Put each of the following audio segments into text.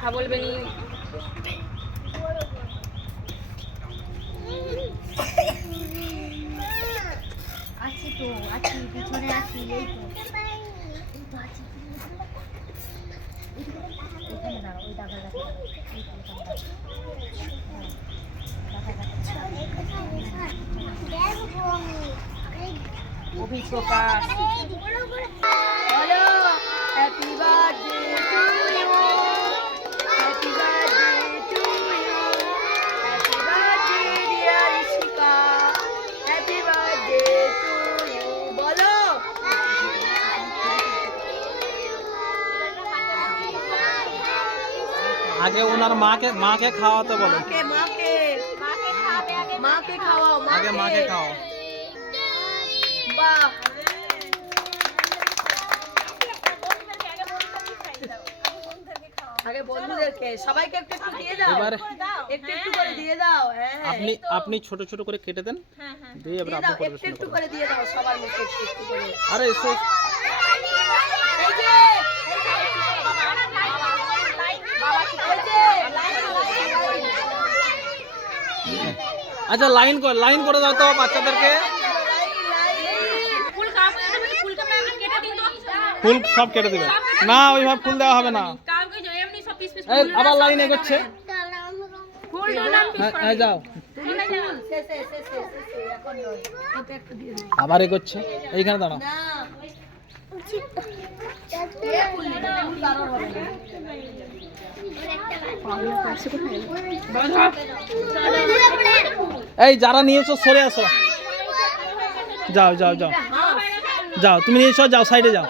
কথা বলবে নি। আছি তো, আছি পিছনে আছি, এই তো আছি। ওইখানে দাঁড়াও, ওই দাদার কাছে দাঁড়াও, অভিপ্রকাশ বলো happy birthday to you, happy birthday to you, happy birthday dear Ishika, happy birthday to you বলো। আগে ওনার মাকে খাওয়াতে বলো। মাকে খাওয়াও, আগে মাকে খাওয়াও। বাহ আগে বন্ধুদেরকে সবাইকে একটু একটু দিয়ে দাও, এবারে একটু একটু করে দিয়ে দাও। হ্যাঁ আপনি ছোট ছোট করে কেটে দেন, দিয়ে এবার দিয়ে আপনি দাও, একটু পরিবেশন একটু করুন। করে দিয়ে দাও সবার মুখে একটু একটু করে। আরে এসো, এই যে আচ্ছা লাইন করে দাও তো বাচ্চাদেরকে। ফুল সব কেটে দিবে না, ওইভাবে ফুল দেওয়া হবে না। এই আবার লাইন এগোচ্ছে। হ্যাঁ যাও, আবার এগোচ্ছে, এইখানে দাঁড়াও। এই যারা নিয়েছো সরে আসো, যাও যাও যাও যাও, তুমি নিয়েছো, যাও সাইডে যাও,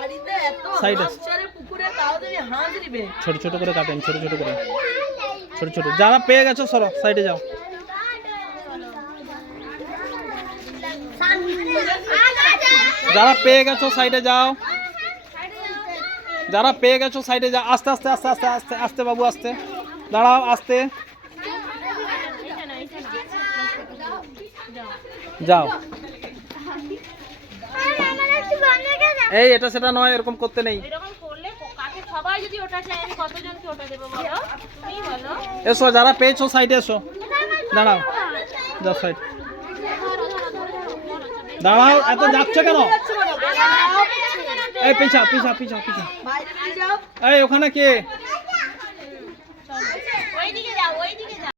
সাইডে। ছোট ছোট করে কাটেন, ছোট ছোট করে, ছোট ছোট। যারা পেয়ে গেছো সরো, সাইডে যাও। যারা পেয়ে গেছো সাইডে যাও, যারা পেয়ে গেছো সাইডে যাও। আস্তে আস্তে আস্তে আস্তে আস্তে আস্তে বাবু, আস্তে দাঁড়াও, আস্তে যাও। এই এটা সেটা নয়, এরকম করতে নেই। এসো, যারা পেয়েছো সাইডে এসো, দাঁড়াও, যাও সাইড দাঁড়াও। এত যাচ্ছে কেন? এই পিছা পিছা পিছা পিছা, এই ওখানে কে?